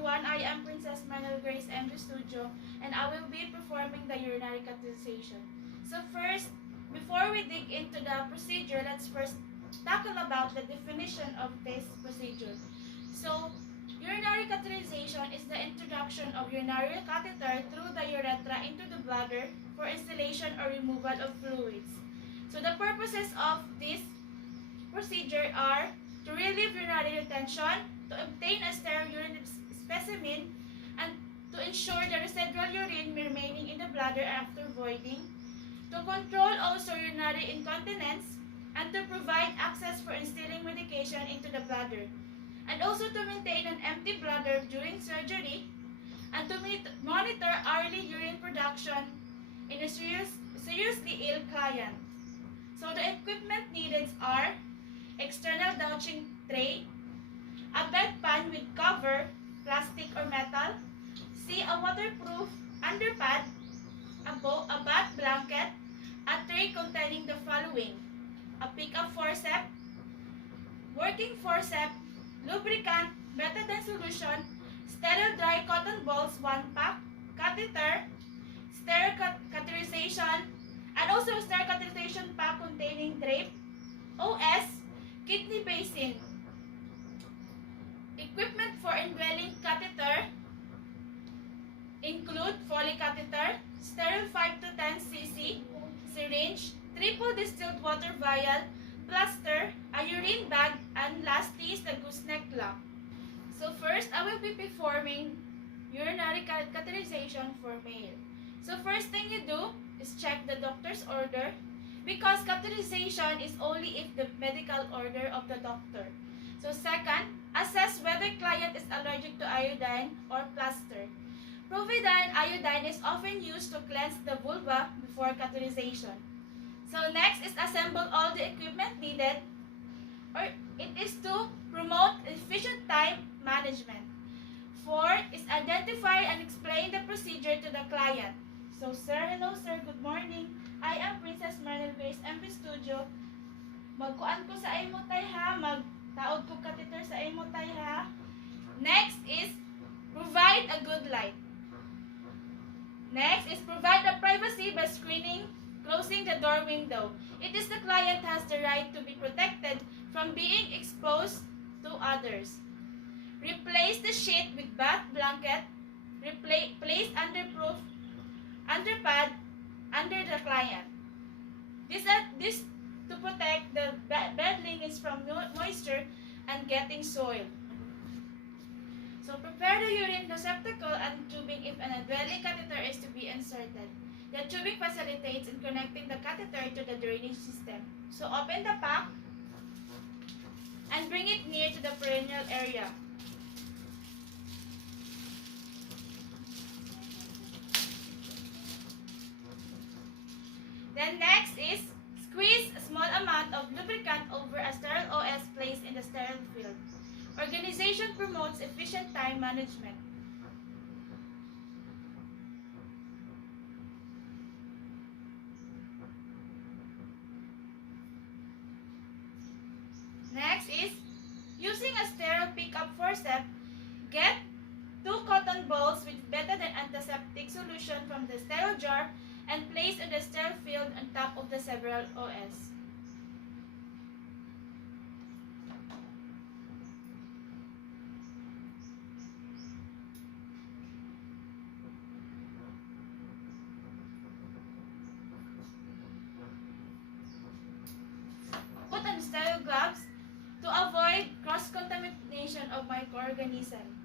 everyone, I am Princess Manuel Grace MD Studio and I will be performing the urinary catheterization. So first, before we dig into the procedure, let's first tackle about the definition of this procedure. So, urinary catheterization is the introduction of urinary catheter through the urethra into the bladder for installation or removal of fluids. So the purposes of this procedure are to relieve urinary retention, to obtain a sterile urine specimen, and to ensure the residual urine remaining in the bladder after voiding, to control also urinary incontinence, and to provide access for instilling medication into the bladder, and also to maintain an empty bladder during surgery, and to monitor early urine production in a seriously ill client. So the equipment needed are external douching tray, a bedpan with cover, plastic or metal, C, a waterproof underpad, a bath blanket, a tray containing the following: a pickup forceps, working forceps, lubricant, betadine solution, sterile dry cotton balls 1 pack, catheter, sterile catheterization, and also a sterile catheterization pack containing drape, OS, kidney basin. Equipment for indwelling catheter include Foley catheter, sterile 5 to 10 cc, syringe, triple distilled water vial, plaster, a urine bag, and lastly is the gooseneck lock. So first, I will be performing urinary catheterization for male. So first thing you do is check the doctor's order, because catheterization is only if the medical order of the doctor. So second, assess whether client is allergic to iodine or plaster. Providine iodine is often used to cleanse the vulva before catheterization. So next is assemble all the equipment needed, or it is to promote efficient time management. 4 is identify and explain the procedure to the client. So sir, hello sir, good morning. I am Princess Manuel Grace MB Studio. Magkuan ko sa imo tay ha, magtaod ko catheter sa imo tay ha. Next is provide a good light. Next is provide a privacy by screening, closing the door window. It is the client has the right to be protected from being exposed to others. Replace the sheet with bath blanket. Place underproof underpad under the client. This to protect the bed linens from moisture and getting soil. So prepare the urine receptacle and tubing if an indwelling catheter is to be inserted. The tubing facilitates in connecting the catheter to the drainage system. So open the pack and bring it near to the perineal area. Then next is squeeze a small amount of lubricant over a sterile OS placed in the sterile field. Organization promotes efficient time management. Next is using a sterile pickup forceps, get 2 cotton balls with betadine antiseptic solution from the sterile jar and place in the sterile field on top of the several OS. Put on sterile gloves to avoid cross-contamination of microorganisms.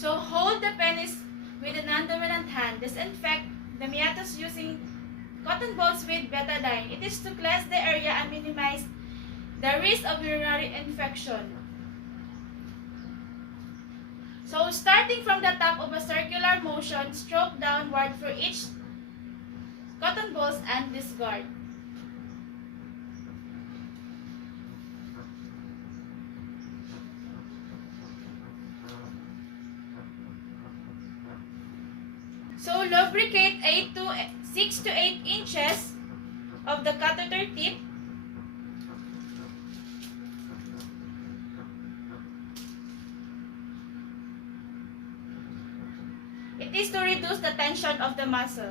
So hold the penis with a non-dominant hand. Disinfect the meatus using cotton balls with betadine. It is to cleanse the area and minimize The risk of urinary infection. So, starting from the top of a circular motion, stroke downward for each cotton balls and discard. So, lubricate 6 to 8 inches of the catheter tip. It is to reduce the tension of the muscle.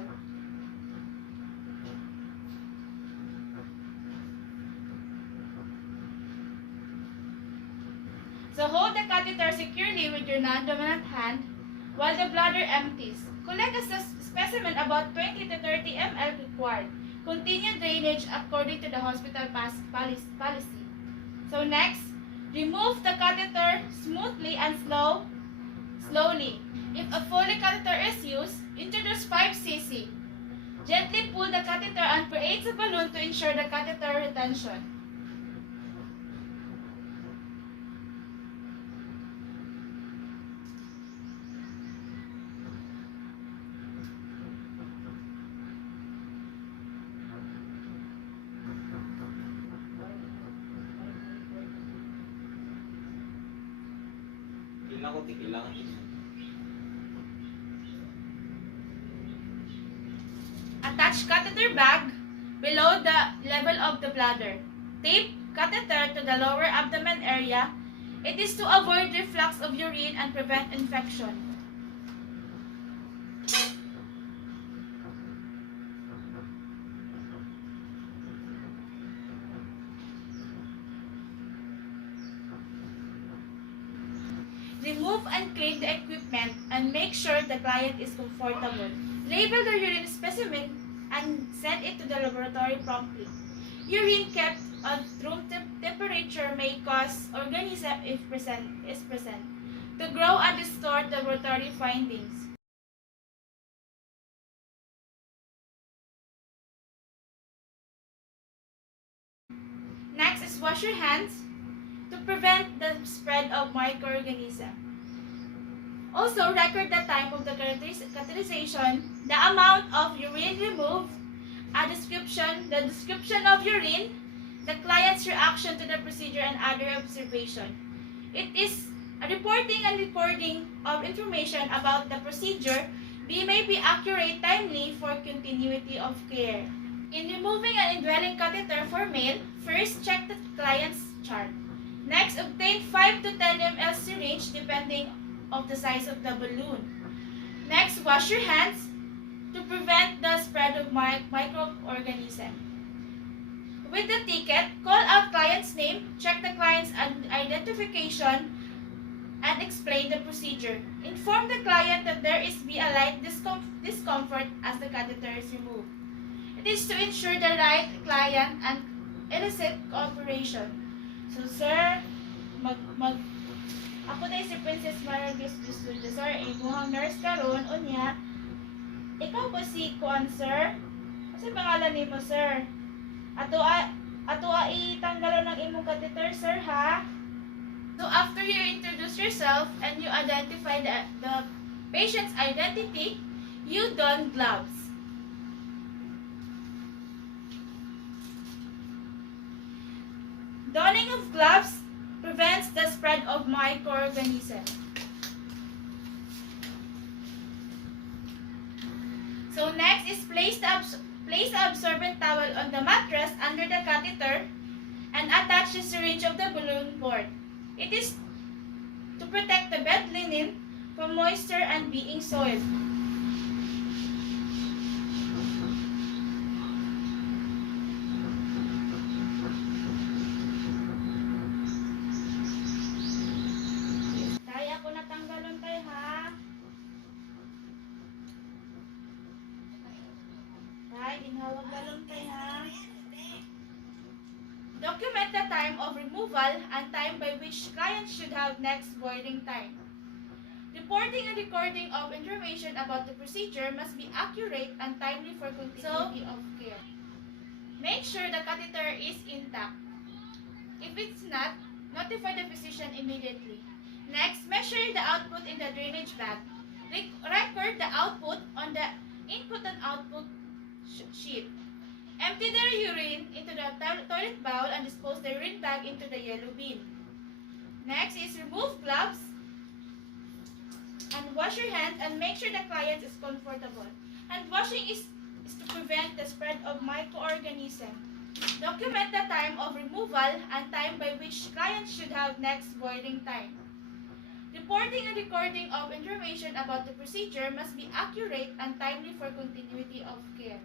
So hold the catheter securely with your non-dominant hand while the bladder empties. Collect a specimen about 20 to 30 ml required. Continue drainage according to the hospital policy. So next, remove the catheter smoothly and slowly. If a Foley catheter is used, introduce 5 cc. Gently pull the catheter and create a balloon to ensure the catheter retention. Attach catheter bag below the level of the bladder. Tape catheter to the lower abdomen area. It is to avoid reflux of urine and prevent infection. Remove and clean the equipment and make sure the client is comfortable. Label the urine specimen and send it to the laboratory promptly. Urine kept at room temperature may cause organism is present to grow and distort the laboratory findings. Next is wash your hands to prevent the spread of microorganisms. Also, record the time of the catheterization, the amount of urine removed, the description of urine, the client's reaction to the procedure, and other observation. It is a reporting and recording of information about the procedure may be accurate, timely for continuity of care. In removing an indwelling catheter for male, first check the client's chart. Next, obtain 5 to 10 ml syringe depending on the size of the balloon. Next, wash your hands to prevent the spread of microorganisms. With the ticket, call out client's name, check the client's identification, and explain the procedure. Inform the client that there is a light discomfort as the catheter is removed. It is to ensure the right client and elicit cooperation. So, sir, ako tayo si Princess Mara Studio, sir. Imuhang nurse karon unya. Ikaw ba si Kuan, sir? Kasi pangalan nimo, sir? Ato itanggalon ng imong catheter, sir, ha? So, after you introduce yourself and you identify the patient's identity, you don gloves. Donning of gloves prevents the spread of microorganisms. So next is place the absorbent towel on the mattress under the catheter and attach the syringe of the balloon board. It is to protect the bed linen from moisture and being soiled. Document the time of removal and time by which clients should have next boarding time. Reporting and recording of information about the procedure must be accurate and timely for continuity of care. Make sure the catheter is intact. it's not, notify the physician immediately. Next, measure the output in the drainage bag. Record the output on the input and output sheet. Empty the urine into the toilet bowl and dispose the urine bag into the yellow bin. Next is remove gloves and wash your hands and make sure the client is comfortable. Hand washing is to prevent the spread of microorganisms. Document the time of removal and time by which clients should have next boiling time. Reporting and recording of information about the procedure must be accurate and timely for continuity of care.